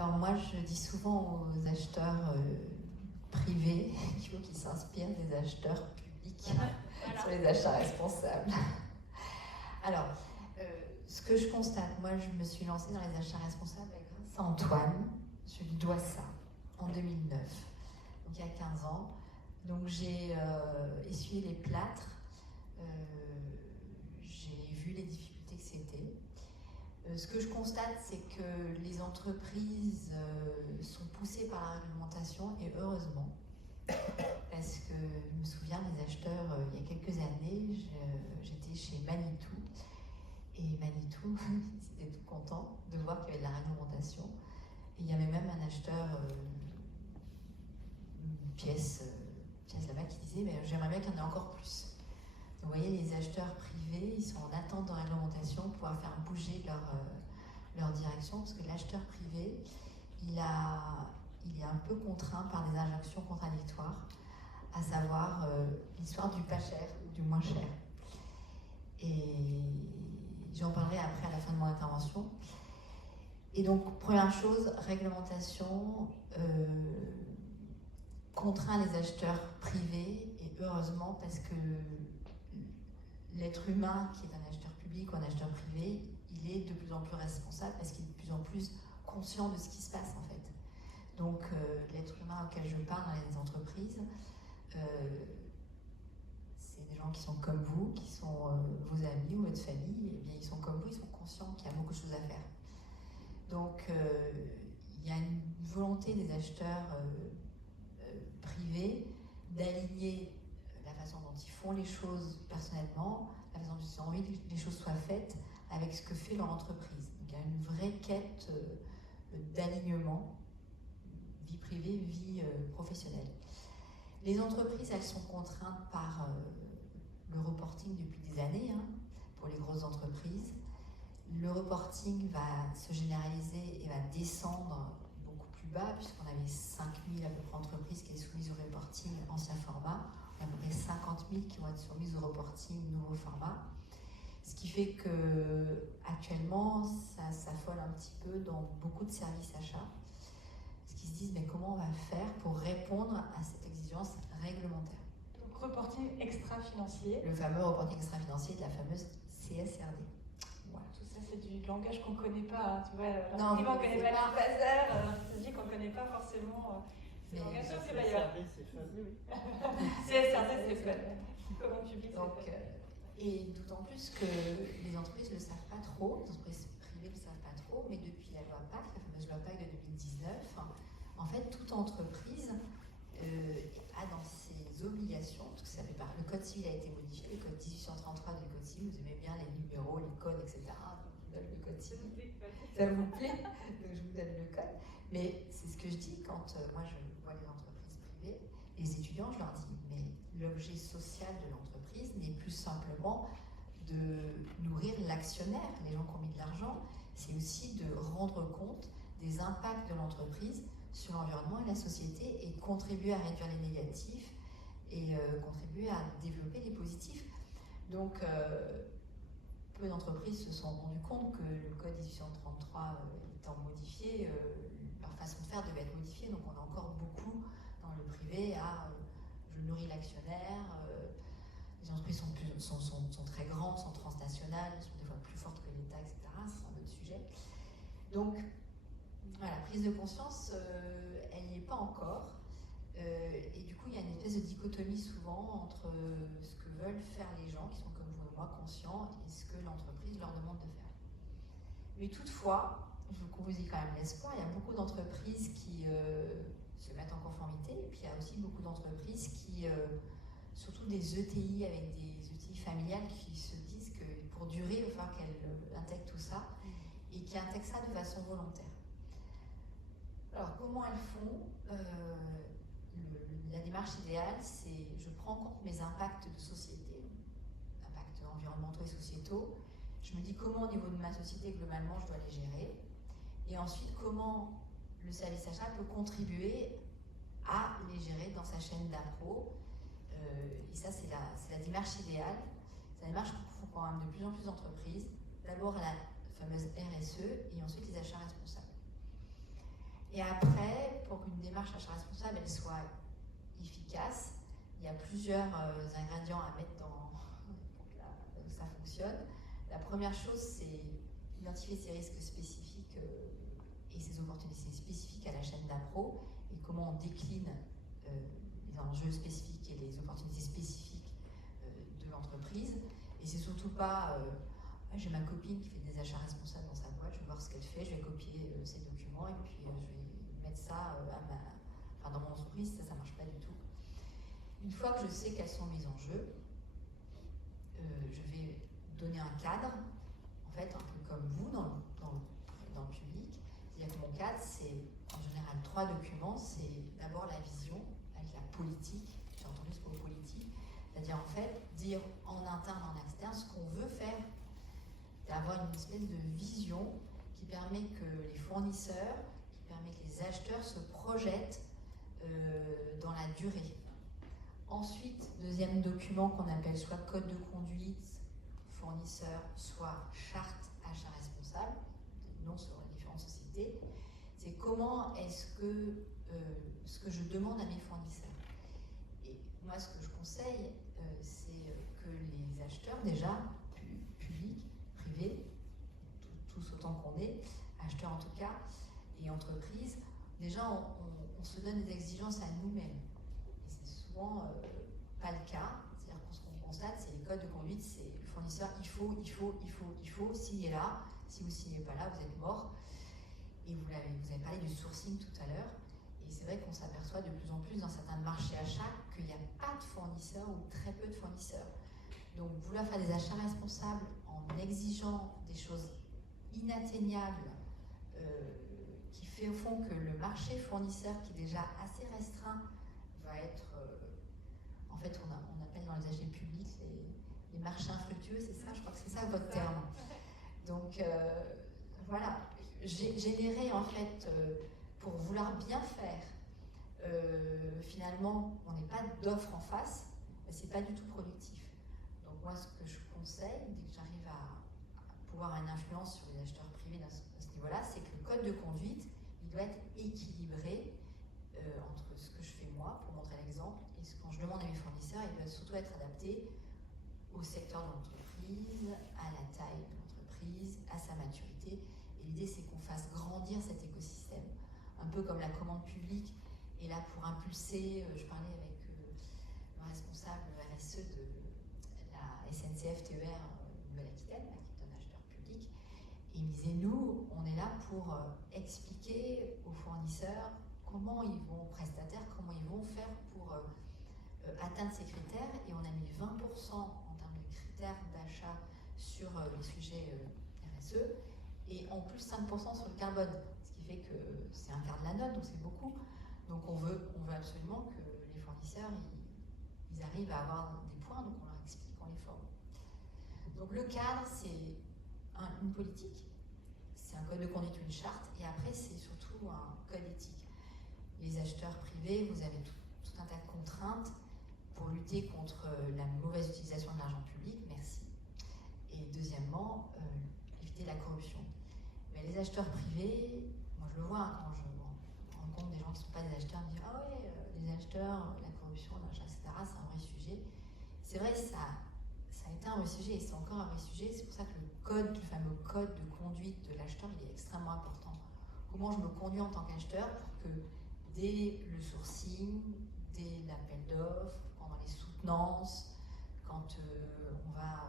Alors moi, je dis souvent aux acheteurs privés qu'il faut qu'ils s'inspirent des acheteurs publics sur les achats responsables. Alors, ce que je constate, moi je me suis lancée dans les achats responsables grâce à Antoine, je lui dois ça, en 2009, donc il y a 15 ans. Donc j'ai essuyé les plâtres, j'ai vu les difficultés que c'était. Ce que je constate, c'est que les entreprises sont poussées par la réglementation, et heureusement, parce que je me souviens des acheteurs, il y a quelques années, j'étais chez Manitou, et Manitou, ils étaient tout contents de voir qu'il y avait de la réglementation, et il y avait même un acheteur, une pièce là-bas qui disait « j'aimerais bien qu'il y en ait encore plus ». Donc, vous voyez, les acheteurs privés, ils sont en attente de réglementation pour pouvoir faire bouger leur direction, parce que l'acheteur privé, il est un peu contraint par des injonctions contradictoires, à savoir l'histoire du pas cher ou du moins cher. Et j'en parlerai après à la fin de mon intervention. Et donc, première chose, réglementation contraint les acheteurs privés, et heureusement, parce que l'être humain qui est un acheteur public ou un acheteur privé, il est de plus en plus responsable parce qu'il est de plus en plus conscient de ce qui se passe en fait. Donc l'être humain auquel je parle dans les entreprises, c'est des gens qui sont comme vous, qui sont vos amis ou votre famille, et bien ils sont comme vous, ils sont conscients qu'il y a beaucoup de choses à faire. Donc il y a une volonté des acheteurs privés d'aligner la façon dont ils font les choses personnellement, la façon dont ils ont envie que les choses soient faites avec ce que fait leur entreprise. Donc, il y a une vraie quête d'alignement, vie privée, vie professionnelle. Les entreprises, elles sont contraintes par le reporting depuis des années, pour les grosses entreprises. Le reporting va se généraliser et va descendre beaucoup plus bas, puisqu'on avait 5000 à peu près entreprises qui étaient soumises au reporting ancien format. Il y a à peu près 50 000 qui vont être soumises au reporting nouveau format. Ce qui fait que actuellement, ça s'affole un petit peu dans beaucoup de services achats, parce qu'ils se disent mais comment on va faire pour répondre à cette exigence réglementaire. Donc reporting extra-financier. Le fameux reporting extra-financier de la fameuse CSRD. Voilà. Tout ça, c'est du langage qu'on ne connaît pas. Tu vois, non, on ne connaît pas le bazar, on se dit qu'on ne connaît pas forcément. Mais CSRD, c'est fun. CSRD, c'est fun. Comment public, c'est fun. Et d'autant plus que les entreprises ne le savent pas trop, les entreprises privées ne le savent pas trop, mais depuis la loi PACT, la fameuse loi PACT de 2019, en fait, toute entreprise a dans ses obligations, parce que ça fait le code civil a été modifié, le code 1833 du code civil, vous aimez bien les numéros, les codes, etc. Donc je vous donne le code civil. Ça vous plaît? Donc je vous donne le code. Mais c'est ce que je dis quand moi je vois les entreprises privées, les étudiants, je leur dis, mais l'objet social de l'entreprise n'est plus simplement de nourrir l'actionnaire, les gens qui ont mis de l'argent, c'est aussi de rendre compte des impacts de l'entreprise sur l'environnement et la société, et contribuer à réduire les négatifs et contribuer à développer les positifs. Donc peu d'entreprises se sont rendues compte que le code 1833 étant modifié, leur façon de faire devait être modifiée, donc on a encore beaucoup dans le privé à je nourris l'actionnaire, les entreprises sont très grandes, sont transnationales, sont des fois plus fortes que l'État, etc. C'est un autre sujet. Donc, voilà, la prise de conscience, elle n'y est pas encore. Et du coup, il y a une espèce de dichotomie souvent entre ce que veulent faire les gens, qui sont comme vous et moi conscients, et ce que l'entreprise leur demande de faire. Mais toutefois, je vous dis quand même l'espoir, il y a beaucoup d'entreprises qui se mettent en conformité, et puis il y a aussi beaucoup d'entreprises qui, surtout des ETI avec des ETI familiales, qui se disent que pour durer, il va falloir qu'elles intègrent tout ça, et qui intègrent ça de façon volontaire. Alors comment elles font? La démarche idéale, c'est je prends en compte mes impacts de société, impacts environnementaux et sociétaux, je me dis comment au niveau de ma société globalement je dois les gérer, et ensuite comment le service achat peut contribuer à les gérer dans sa chaîne d'appro. Et ça, c'est la démarche idéale. C'est la démarche qu'on font quand même de plus en plus d'entreprises. D'abord la fameuse RSE et ensuite les achats responsables. Et après, pour qu'une démarche achat responsable elle soit efficace, il y a plusieurs ingrédients à mettre pour que ça fonctionne. La première chose, c'est identifier ses risques spécifiques et ses opportunités spécifiques à la chaîne d'appro et comment on décline les enjeux spécifiques et les opportunités spécifiques de l'entreprise. Et c'est surtout pas j'ai ma copine qui fait des achats responsables dans sa boîte, je vais voir ce qu'elle fait, je vais copier ses documents et puis je vais mettre ça dans mon entreprise, ça marche pas du tout. Une fois que je sais quels sont mes enjeux, je vais donner un cadre, en fait, un peu comme vous dans le public. C'est-à-dire que mon cadre, c'est en général 3 documents. C'est d'abord la vision, avec la politique, j'ai entendu ce mot politique, c'est-à-dire en fait dire en interne, en externe, ce qu'on veut faire, d'avoir une espèce de vision qui permet que les fournisseurs, qui permet que les acheteurs se projettent dans la durée. Ensuite, deuxième document qu'on appelle soit code de conduite fournisseur, soit charte achat responsable, non sur les différentes sociétés, c'est comment est-ce que ce que je demande à mes fournisseurs. Et moi, ce que je conseille, c'est que les acheteurs, déjà, publics, privés, tous autant qu'on est, acheteurs en tout cas, et entreprises, déjà, on se donne des exigences à nous-mêmes. Et c'est souvent pas le cas. C'est-à-dire que ce qu'on constate, c'est les codes de conduite, c'est le fournisseur, il faut, s'il est là, si vous ne signez pas là, vous êtes mort. Et vous avez parlé du sourcing tout à l'heure, et c'est vrai qu'on s'aperçoit de plus en plus dans certains marchés achats qu'il n'y a pas de fournisseurs ou très peu de fournisseurs. Donc vouloir faire des achats responsables en exigeant des choses inatteignables qui fait au fond que le marché fournisseur qui est déjà assez restreint va être, en fait on appelle dans les AG publics les marchés infructueux, c'est ça, je crois que c'est ça votre terme. Donc voilà, générer en fait pour vouloir bien faire, finalement on n'est pas d'offre en face, c'est pas du tout productif. Donc moi ce que je conseille, dès que j'arrive à pouvoir avoir une influence sur les acheteurs privés à ce niveau-là, c'est que le code de conduite, il doit être équilibré entre ce que je fais moi, pour montrer l'exemple, et quand je demande à mes fournisseurs, il doit surtout être adapté au secteur de l'entreprise, à la taille de l'entreprise, à sa maturité. Et l'idée, c'est qu'on fasse grandir cet écosystème, un peu comme la commande publique est là pour impulser. Je parlais avec le responsable RSE de la SNCF TER Nouvelle-Aquitaine, qui est un acheteur public, et il me disait, nous, on est là pour expliquer aux fournisseurs comment ils vont, aux prestataires, comment ils vont faire pour atteindre ces critères, et on a mis 20% en termes de critères d'achat sur les sujets RSE, et en plus 5% sur le carbone, ce qui fait que c'est un quart de la note, donc c'est beaucoup. Donc on veut absolument que les fournisseurs ils arrivent à avoir des points, donc on leur explique, on les forme. Donc le cadre, c'est une politique, c'est un code de conduite, une charte, et après c'est surtout un code éthique. Les acheteurs privés, vous avez tout un tas de contraintes pour lutter contre la mauvaise utilisation de l'argent public, merci. Et deuxièmement, éviter la corruption. Mais les acheteurs privés, moi je le vois quand je rencontre des gens qui ne sont pas des acheteurs, ils me disent ah oui, les acheteurs, la corruption, l'achat, etc., c'est un vrai sujet. C'est vrai, ça a été un vrai sujet et c'est encore un vrai sujet. C'est pour ça que le fameux code de conduite de l'acheteur, il est extrêmement important. Comment je me conduis en tant qu'acheteur pour que dès le sourcing, dès l'appel d'offres, pendant les soutenances, quand on va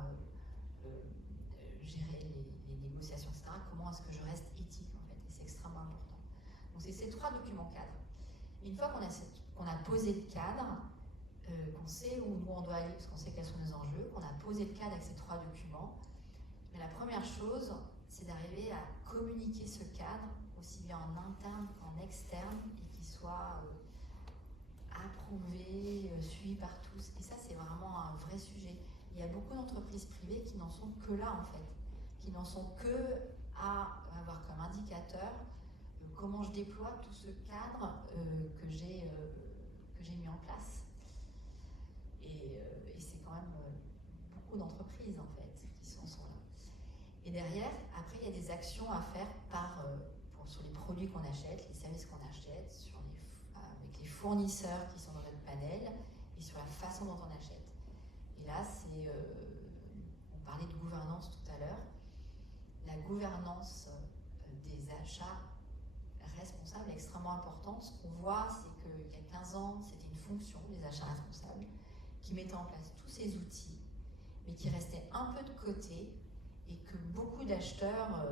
gérer les négociations, etc., comment est-ce que je reste éthique en fait, et c'est extrêmement important. Donc c'est ces 3 documents cadres. Et une fois qu'on a posé le cadre, qu'on sait où on doit aller, parce qu'on sait quels sont les enjeux, qu'on a posé le cadre avec ces 3 documents, mais la première chose, c'est d'arriver à communiquer ce cadre aussi bien en interne qu'en externe et qu'il soit approuvé, suivi par tous. Et ça, c'est vraiment un vrai sujet. Il y a beaucoup d'entreprises privées qui n'en sont que là, en fait, qui n'en sont que à avoir comme indicateur comment je déploie tout ce cadre que j'ai mis en place. Et c'est quand même beaucoup d'entreprises, en fait, qui sont là. Et derrière, après, il y a des actions à faire pour sur les produits qu'on achète, les services qu'on achète, avec les fournisseurs qui sont dans notre panel et sur la façon dont on achète. Et là, on parlait de gouvernance tout à l'heure. La gouvernance des achats responsables est extrêmement importante. Ce qu'on voit, c'est qu'il y a 15 ans, c'était une fonction, les achats responsables, qui mettait en place tous ces outils, mais qui restait un peu de côté et que beaucoup d'acheteurs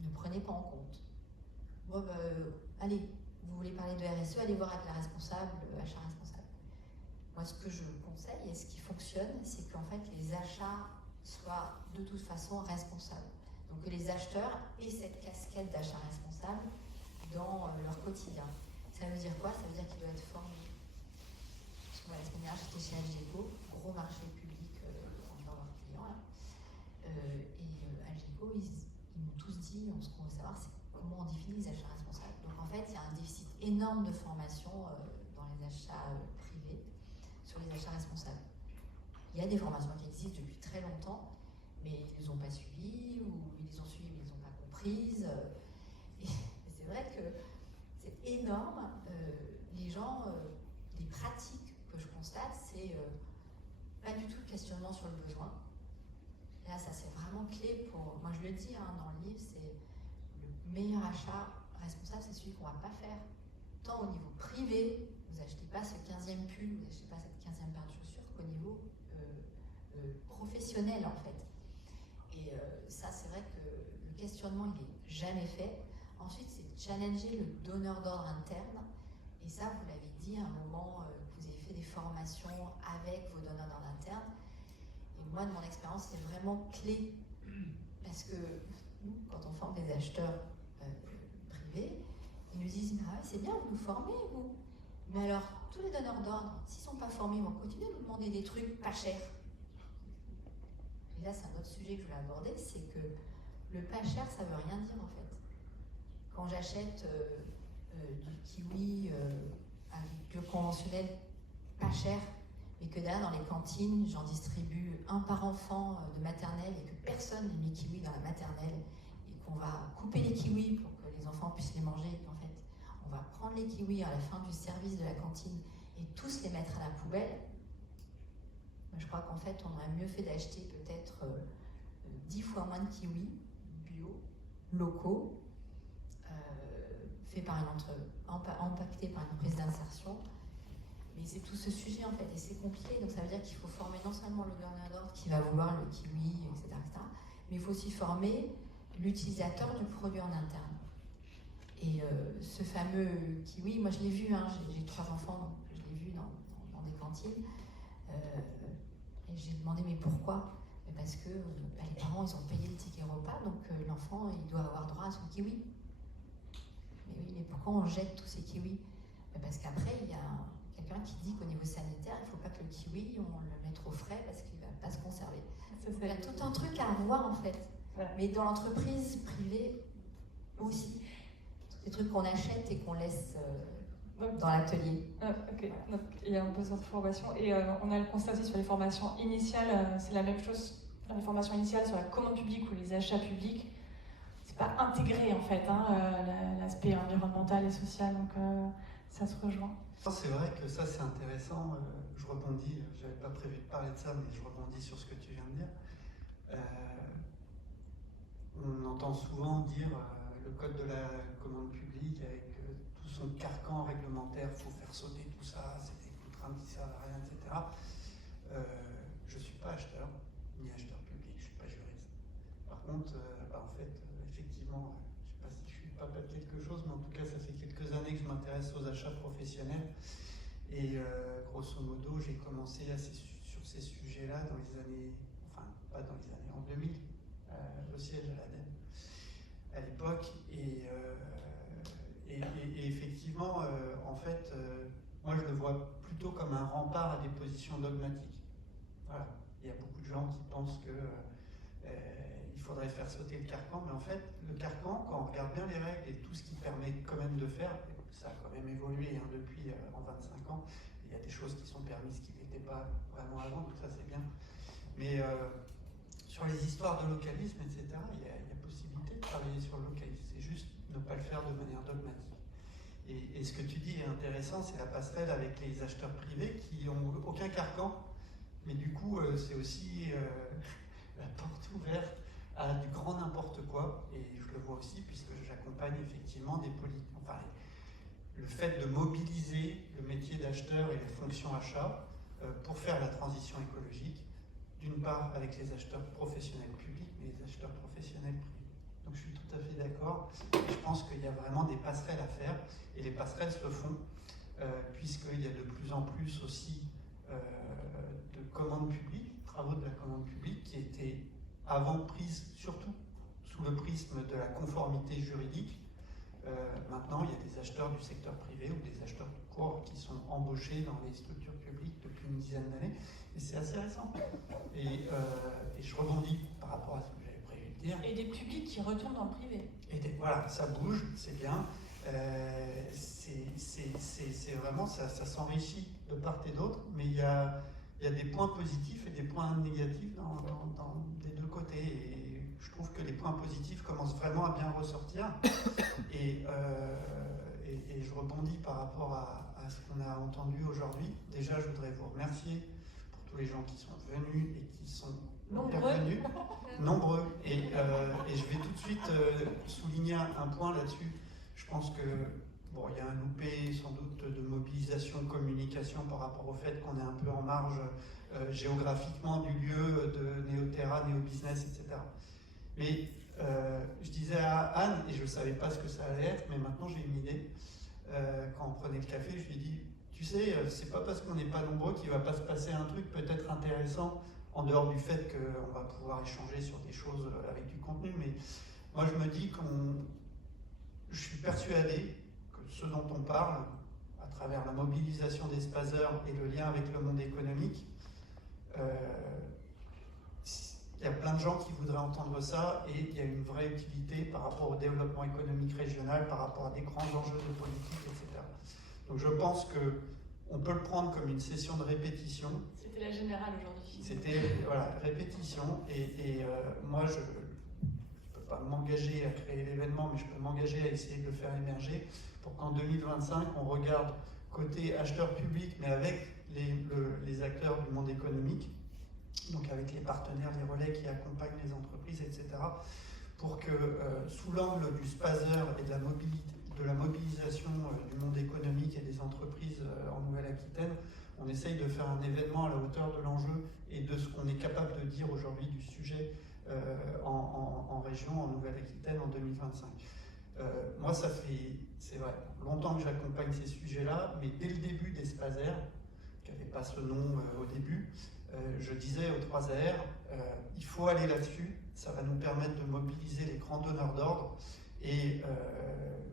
ne prenaient pas en compte. Bon, allez, vous voulez parler de RSE, allez voir avec la responsable, achat responsable. Moi, ce que je conseille et ce qui fonctionne, c'est qu'en fait, les achats soient de toute façon responsables. Donc que les acheteurs aient cette casquette d'achat responsable dans leur quotidien. Ça veut dire quoi? Ça veut dire qu'ils doivent être formés. La semaine dernière, j'étais chez Algeco, gros marché public dans leurs clients. Algeco, ils m'ont tous dit, ce qu'on veut savoir, c'est comment on définit les achats responsables. Donc en fait, il y a un déficit énorme de formation dans les achats privés sur les achats responsables. Il y a des formations qui existent depuis très longtemps, mais ils ne les ont pas suivies, ou ils les ont suivies, mais ils ne les ont pas comprises. Et c'est vrai que c'est énorme. Les gens, les pratiques que je constate, c'est pas du tout le questionnement sur le besoin. Là, ça c'est vraiment clé pour. Moi, je le dis dans le livre, c'est le meilleur achat responsable, c'est celui qu'on ne va pas faire. Tant au niveau privé, vous n'achetez pas ce 15e pull, vous n'achetez pas cette 15e paire de chaussures, qu'au niveau professionnel, en fait. Et ça, c'est vrai que le questionnement, il n'est jamais fait. Ensuite, c'est challenger le donneur d'ordre interne. Et ça, vous l'avez dit à un moment que vous avez fait des formations avec vos donneurs d'ordre internes. Et moi, de mon expérience, c'est vraiment clé. Parce que nous, quand on forme des acheteurs privés, ils nous disent « Ah, c'est bien, vous nous formez, vous. Mais alors, tous les donneurs d'ordre, s'ils ne sont pas formés, ils vont continuer à nous demander des trucs pas chers. » Et là, c'est un autre sujet que je voulais aborder, c'est que le pas cher, ça ne veut rien dire en fait. Quand j'achète du kiwi du conventionnel pas cher, mais que derrière dans les cantines, j'en distribue un par enfant de maternelle et que personne n'a mis kiwi dans la maternelle et qu'on va couper les kiwis pour que les enfants puissent les manger, et en fait, on va prendre les kiwis à la fin du service de la cantine et tous les mettre à la poubelle. Je crois qu'en fait, on aurait mieux fait d'acheter peut-être 10 fois moins de kiwis bio, locaux, faits par impactés par une prise d'insertion. Mais c'est tout ce sujet en fait, et c'est compliqué. Donc ça veut dire qu'il faut former non seulement le donneur d'ordre qui va vouloir le kiwi, etc., mais il faut aussi former l'utilisateur du produit en interne. Et ce fameux kiwi, moi je l'ai vu, j'ai 3 enfants, donc je l'ai vu dans des cantines. Et j'ai demandé mais pourquoi? Parce que les parents ils ont payé le ticket repas, donc l'enfant il doit avoir droit à son kiwi. Mais oui, mais pourquoi on jette tous ces kiwis? Parce qu'après il y a quelqu'un qui dit qu'au niveau sanitaire il ne faut pas que le kiwi on le mette trop frais parce qu'il ne va pas se conserver. Il y a tout un truc à revoir en fait. Ouais. Mais dans l'entreprise privée aussi, des trucs qu'on achète et qu'on laisse dans l'atelier. Ok, donc il y a un besoin de formation et on a le constat aussi sur les formations initiales, c'est la même chose. Dans les formations initiales sur la commande publique ou les achats publics, c'est pas intégré en fait, l'aspect environnemental et social, donc ça se rejoint. C'est vrai que ça c'est intéressant, je rebondis, j'avais pas prévu de parler de ça, mais je rebondis sur ce que tu viens de dire. On entend souvent dire le code de la commande publique avec tout son carcan réglementaire, il faut faire sauter tout ça, c'est des contraintes qui servent à rien, etc. Je ne suis pas acheteur, ni acheteur public, je ne suis pas juriste. Par contre, en fait, effectivement, je ne sais pas si je suis papa de quelque chose, mais en tout cas, ça fait quelques années que je m'intéresse aux achats professionnels. Et grosso modo, j'ai commencé sur ces sujets-là dans les années, enfin, pas dans les années, en 2000, au siège à l'ADEME, à l'époque. Et effectivement, en fait, moi, je le vois plutôt comme un rempart à des positions dogmatiques. Voilà. Il y a beaucoup de gens qui pensent qu'il faudrait faire sauter le carcan, mais en fait, le carcan, quand on regarde bien les règles et tout ce qui permet quand même de faire, ça a quand même évolué depuis en 25 ans, il y a des choses qui sont permises qui n'étaient pas vraiment avant, donc ça c'est bien. Mais sur les histoires de localisme, etc., il y a possibilité de travailler sur le localisme. C'est juste ne pas le faire de manière dogmatique. Et ce que tu dis est intéressant, c'est la passerelle avec les acheteurs privés qui n'ont aucun carcan, mais du coup, c'est aussi la porte ouverte à du grand n'importe quoi. Et je le vois aussi, puisque j'accompagne effectivement des politiques. Enfin, le fait de mobiliser le métier d'acheteur et les fonctions achats pour faire la transition écologique, d'une part avec les acheteurs professionnels publics, mais les acheteurs professionnels privés. Donc je suis tout à fait d'accord. Je pense qu'il y a vraiment des passerelles à faire, et les passerelles se font, puisqu'il y a de plus en plus aussi de commandes publiques, travaux de la commande publique, qui étaient avant prises surtout sous le prisme de la conformité juridique. Maintenant, il y a des acheteurs du secteur privé ou des acheteurs de cours qui sont embauchés dans les structures publiques depuis une dizaine d'années, et c'est assez récent. Et je rebondis par rapport à ce que j'avais prévu de dire. Et des publics qui retournent dans le privé. Voilà, ça bouge, c'est bien. C'est vraiment, ça s'enrichit de part et d'autre, mais il y a des points positifs et des points négatifs des deux côtés. Et je trouve que les points positifs commencent vraiment à bien ressortir. Et je rebondis par rapport à ce qu'on a entendu aujourd'hui. Déjà, je voudrais vous remercier pour tous les gens qui sont venus et qui sont bienvenus. Nombreux. Et je vais tout de suite souligner un point là-dessus. Je pense que il y a un loupé sans doute de mobilisation, communication par rapport au fait qu'on est un peu en marge géographiquement du lieu de Néoterra, Néo-Business, etc. Mais je disais à Anne, et je ne savais pas ce que ça allait être, mais maintenant j'ai une idée. Quand on prenait le café, je lui ai dit, tu sais, c'est pas parce qu'on n'est pas nombreux qu'il ne va pas se passer un truc peut-être intéressant, en dehors du fait qu'on va pouvoir échanger sur des choses avec du contenu. Mais moi je me dis je suis persuadé que ce dont on parle, à travers la mobilisation des spazeurs et le lien avec le monde économique, il y a plein de gens qui voudraient entendre ça, et il y a une vraie utilité par rapport au développement économique régional, par rapport à des grands enjeux de politique, etc. Donc je pense qu'on peut le prendre comme une session de répétition. C'était la générale aujourd'hui. C'était, voilà, répétition, et moi je peux pas m'engager à créer l'événement, mais je peux m'engager à essayer de le faire émerger pour qu'en 2025, on regarde côté acheteur public, mais avec les acteurs du monde économique, donc avec les partenaires, les relais qui accompagnent les entreprises, etc., pour que, sous l'angle du spazer et de la mobilisation du monde économique et des entreprises en Nouvelle-Aquitaine, on essaye de faire un événement à la hauteur de l'enjeu et de ce qu'on est capable de dire aujourd'hui du sujet en région, en Nouvelle-Aquitaine, en 2025. Moi, ça fait, c'est vrai, longtemps que j'accompagne ces sujets-là, mais dès le début des Spazer, qui n'avait pas ce nom au début, je disais aux 3AR, il faut aller là-dessus, ça va nous permettre de mobiliser les grands donneurs d'ordre. Et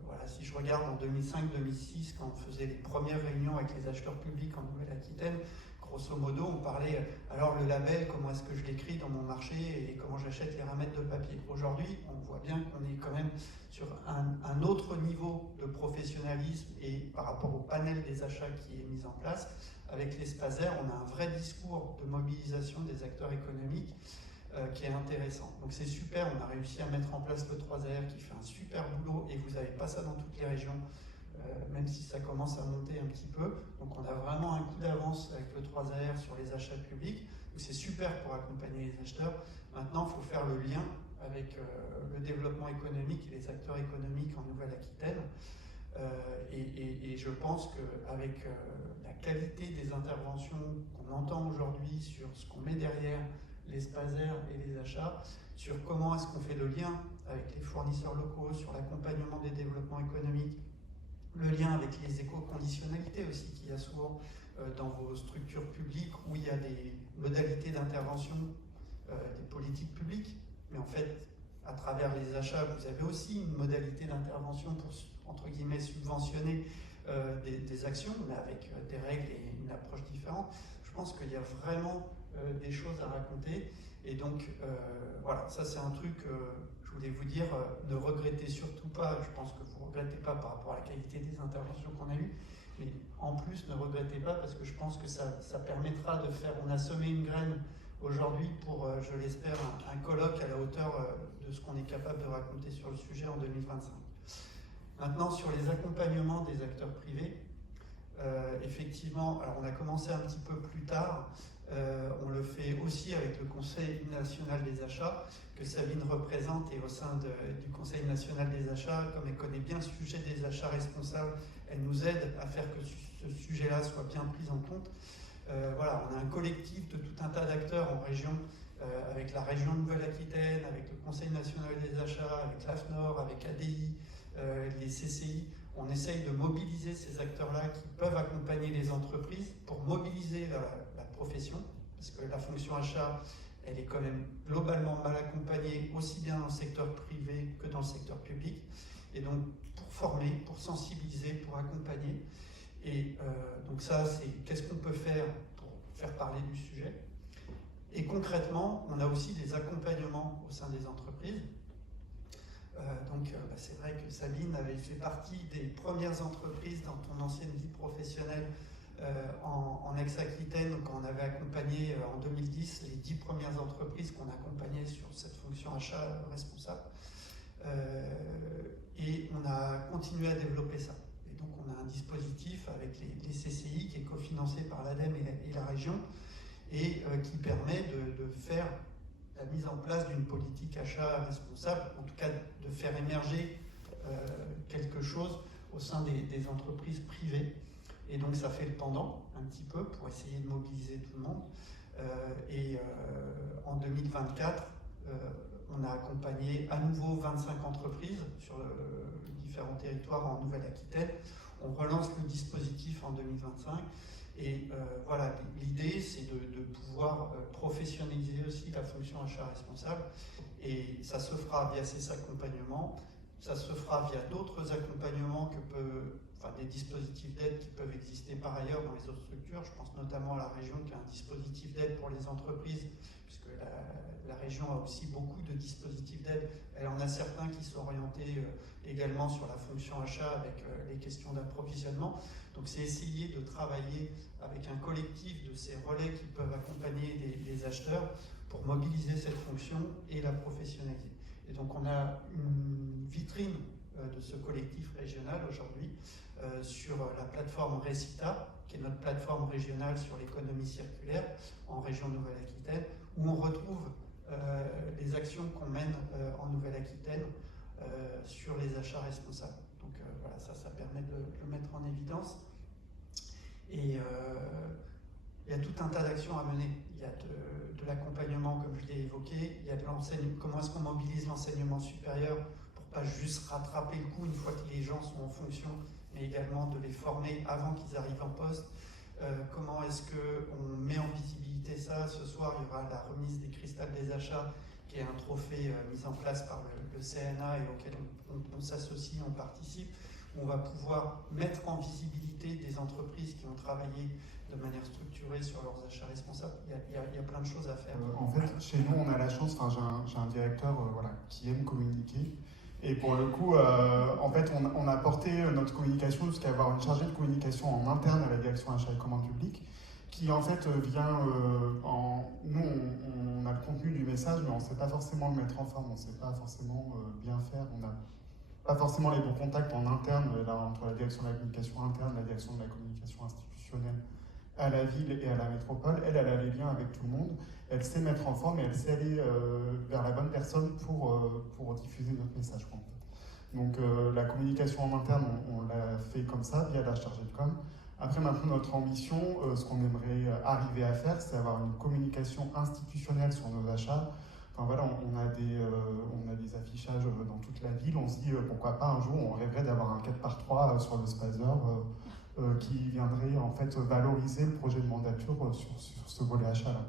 voilà, si je regarde en 2005-2006, quand on faisait les premières réunions avec les acheteurs publics en Nouvelle-Aquitaine, grosso modo, on parlait, alors le label, comment est-ce que je l'écris dans mon marché et comment j'achète les ramettes de papier. Aujourd'hui, on voit bien qu'on est quand même sur un autre niveau de professionnalisme, et par rapport au panel des achats qui est mis en place, avec les Spazer, on a un vrai discours de mobilisation des acteurs économiques qui est intéressant. Donc c'est super, on a réussi à mettre en place le 3AR qui fait un super boulot, et vous n'avez pas ça dans toutes les régions, même si ça commence à monter un petit peu. Donc on a vraiment un coup d'avance avec le 3AR sur les achats publics, donc c'est super pour accompagner les acheteurs. Maintenant, il faut faire le lien avec le développement économique et les acteurs économiques en Nouvelle-Aquitaine. Et je pense qu'avec la qualité des interventions qu'on entend aujourd'hui sur ce qu'on met derrière les Spazer et les achats, sur comment est-ce qu'on fait le lien avec les fournisseurs locaux, sur l'accompagnement des développements économiques, le lien avec les éco-conditionnalités aussi qu'il y a souvent dans vos structures publiques, où il y a des modalités d'intervention des politiques publiques, mais en fait, à travers les achats, vous avez aussi une modalité d'intervention pour, entre guillemets, subventionner des actions, mais avec des règles et une approche différente. Je pense qu'il y a vraiment des choses à raconter. Et donc, voilà, ça c'est un truc, je voulais vous dire, ne regrettez surtout pas, je pense que vous ne regrettez pas par rapport à la qualité des interventions qu'on a eues, mais en plus ne regrettez pas, parce que je pense que ça permettra de faire, on a semé une graine aujourd'hui pour, je l'espère, un colloque à la hauteur de ce qu'on est capable de raconter sur le sujet en 2025. Maintenant, sur les accompagnements des acteurs privés, effectivement, alors on a commencé un petit peu plus tard, on le fait aussi avec le Conseil national des achats, que Sabine représente, et au sein du Conseil national des achats, comme elle connaît bien le sujet des achats responsables, elle nous aide à faire que ce sujet-là soit bien pris en compte. Voilà, on a un collectif de tout un tas d'acteurs en région, avec la région Nouvelle-Aquitaine, avec le Conseil national des achats, avec l'AFNOR, avec ADI, les CCI. On essaye de mobiliser ces acteurs-là qui peuvent accompagner les entreprises pour mobiliser la profession, parce que la fonction achat, elle est quand même globalement mal accompagnée, aussi bien dans le secteur privé que dans le secteur public. Et donc, pour former, pour sensibiliser, pour accompagner. Et donc ça, c'est qu'est-ce qu'on peut faire pour faire parler du sujet. Et concrètement, on a aussi des accompagnements au sein des entreprises. C'est vrai que Sabine avait fait partie des premières entreprises dans ton ancienne vie professionnelle en ex-Aquitaine, quand on avait accompagné en 2010 les 10 premières entreprises qu'on accompagnait sur cette fonction achat responsable. Et on a continué à développer ça. Et donc on a un dispositif avec les CCI qui est cofinancé par l'ADEME et la région et qui permet de faire la mise en place d'une politique achat responsable, en tout cas de faire émerger quelque chose au sein des entreprises privées. Et donc ça fait le pendant un petit peu pour essayer de mobiliser tout le monde. En 2024, on a accompagné à nouveau 25 entreprises sur différents territoires en Nouvelle-Aquitaine. On relance le dispositif en 2025. Et voilà, l'idée, c'est de pouvoir professionnaliser aussi la fonction achat responsable. Et ça se fera via ces accompagnements, ça se fera via d'autres accompagnements des dispositifs d'aide qui peuvent exister par ailleurs dans les autres structures. Je pense notamment à la région qui a un dispositif d'aide pour les entreprises, puisque la région a aussi beaucoup de dispositifs d'aide. Elle en a certains qui sont orientés également sur la fonction achat avec les questions d'approvisionnement. Donc c'est essayer de travailler avec un collectif de ces relais qui peuvent accompagner les acheteurs pour mobiliser cette fonction et la professionnaliser. Et donc on a une vitrine de ce collectif régional aujourd'hui sur la plateforme Recita, qui est notre plateforme régionale sur l'économie circulaire en région Nouvelle-Aquitaine, où on retrouve les actions qu'on mène en Nouvelle-Aquitaine sur les achats responsables. Donc voilà, ça permet de le mettre en évidence. Et il y a tout un tas d'actions à mener. Il y a de l'accompagnement, comme je l'ai évoqué, il y a de l'enseignement, comment est-ce qu'on mobilise l'enseignement supérieur pour pas juste rattraper le coup une fois que les gens sont en fonction, mais également de les former avant qu'ils arrivent en poste. Comment est-ce qu'on met en visibilité ça? Ce soir, il y aura la remise des cristalles des achats, qui est un trophée mis en place par le CNA et auquel on s'associe, on participe, où on va pouvoir mettre en visibilité des entreprises qui ont travaillé de manière structurée sur leurs achats responsables. Il y a plein de choses à faire. En fait, chez nous, on a la chance, j'ai un directeur qui aime communiquer. Et pour le coup, en fait, on a porté notre communication jusqu'à avoir une chargée de communication en interne à la direction achat et commande publique, qui en fait vient nous, on a le contenu du message, mais on ne sait pas forcément le mettre en forme, on ne sait pas forcément bien faire, on n'a pas forcément les bons contacts en interne, entre la direction de la communication interne, la direction de la communication institutionnelle à la ville et à la métropole. Elle a les liens avec tout le monde, elle sait mettre en forme et elle sait aller vers la bonne personne pour diffuser notre message. En fait. Donc la communication en interne, on l'a fait comme ça, via la chargée de com. Après, maintenant, notre ambition, ce qu'on aimerait arriver à faire, c'est avoir une communication institutionnelle sur nos achats. Enfin voilà, on a des affichages dans toute la ville. On se dit, pourquoi pas un jour, on rêverait d'avoir un 4x3 sur le Spazer qui viendrait en fait valoriser le projet de mandature sur ce volet achat là.